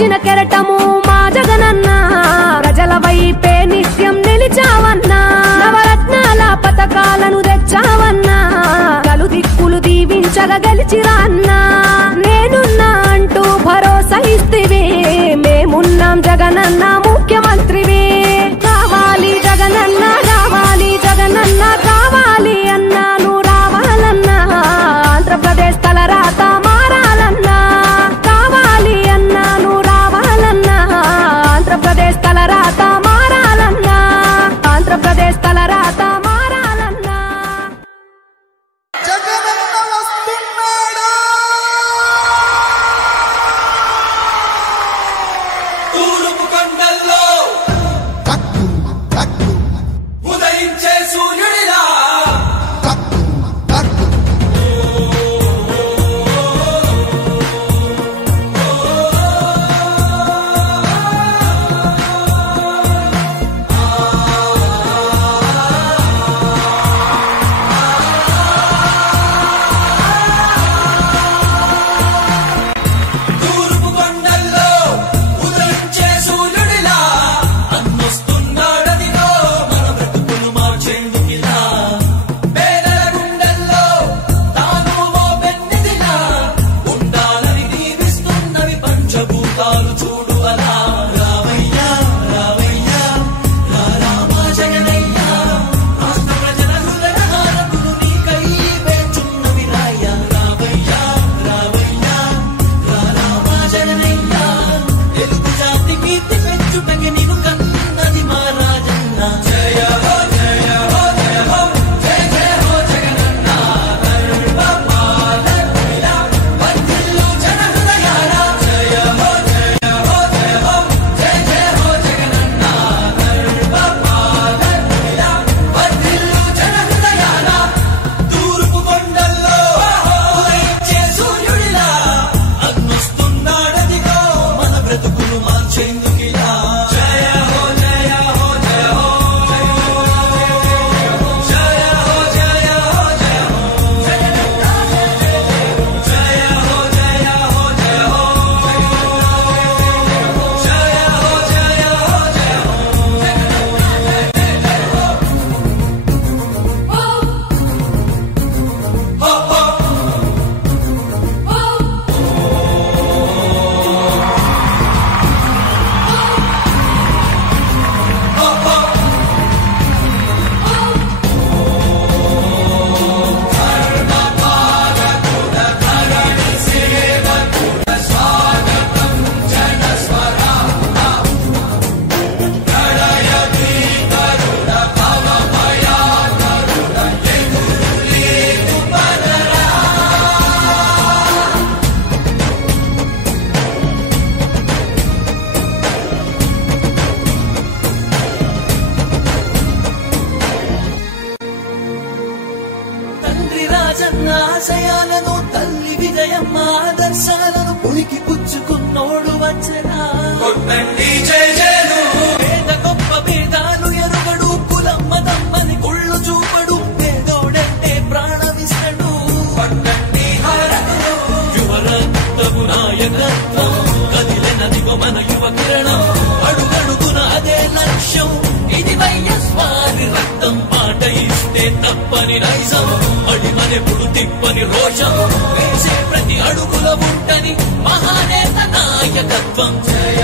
తెచ్చిన కెరటము మా జగనన్న ప్రజల వైపే నిత్యం నిలిచావన్నా నవరత్నాల పథకాలను తెచ్చావన్నా కలు దిక్కులు దీవించగా గెలిచిరా అన్నా నేనున్నా అంటూ భరోసా ఇస్తివి మేమున్నాం జగనన్న ముఖ్యమంత్రివి కావాలి జగనన్న రావాలి జగనన్న కావాలి అన్నా నువ్వు రావాలన్నా ఆంధ్రప్రదేశ్ తలరాత మారాలన్నా కావాలి అన్నా నువ్వు రావాలన్నా ఆంధ్రప్రదేశ్ తలరాత మారాలన్నా ఆంధ్రప్రదేశ్ తలరాత మారాలన్నా జగనన్న వస్తున్నాడు తూర్పు కొండల్లో ఉదయించే సూర్యుడిలా తూర్పు కొండల్లో ఉదయించే సూర్యుడిలా అన్నొస్తున్నాడదిగో మన బ్రతుకులు మార్చేందుకిలా పేదల గుండెల్లో తాను ఓ వెన్నెదిలా ఉండాలని దీవిస్తున్నవి పంచభూతాలు చూడు అలా రావయ్యా రావయ్యా రామా జగనయ్యా రాష్ట్ర ప్రజల హృదయ హారతులు నీకై వేచున్నవి రాయ్యా రావయ్యా రావయ్యా రామా జగనయ్యా తెలుగు జాతి కీర్తి పెంచుటకి నీకు కన్నది మా రాజన్న జయ హో జయ హో జయ హో జయ జయ హో జగనన్న గర్వపాలకుడిలా వర్ధిల్లు జన హృదయాల జయ హో జయ హో జయ హో జయ జయ హో జగనన్న గర్వపాలకుడిలా వర్ధిల్లు జన హృదయాల తూర్పు కొండల్లో ఉదయించే సూర్యుడిలా అన్నొస్తున్నాడదిగో మన బ్రతుకులు మార్చేందుకిలా జయ హో జయ హో జయ హో జయ హో జయ హో జయ హో జయ హో జగనన్న జయ హో జయ హో జయ హో జయ హో జయ హో జయ హో తండ్రి రాజన్న ఆశయాలను తల్లి విజయమ్మ ఆదర్శాలను పులికి పుచ్చుకున్నోడు వచ్చరా కొట్టండి జయ జయలు పేద గొప్ప భేదాలు ఎరుగడు కులమ్మ దమ్మని కుళ్ళు చూపడు పేదోడంటే ప్రాణమిస్తడు పట్టండి హారతులు యువరక్తము నాయకత్వం కదిలినదిగో మన యువ కిరణం అడుగడుగున అదే లక్ష్యం ఇది వైఎస్వారి రక్తం పాట ఇస్తే తప్పని నైజం అడిమనెప్పుడు తిప్పని రోషం వేసే ప్రతి అడుగుల ఉంటని మహానేత నాయకత్వం జయ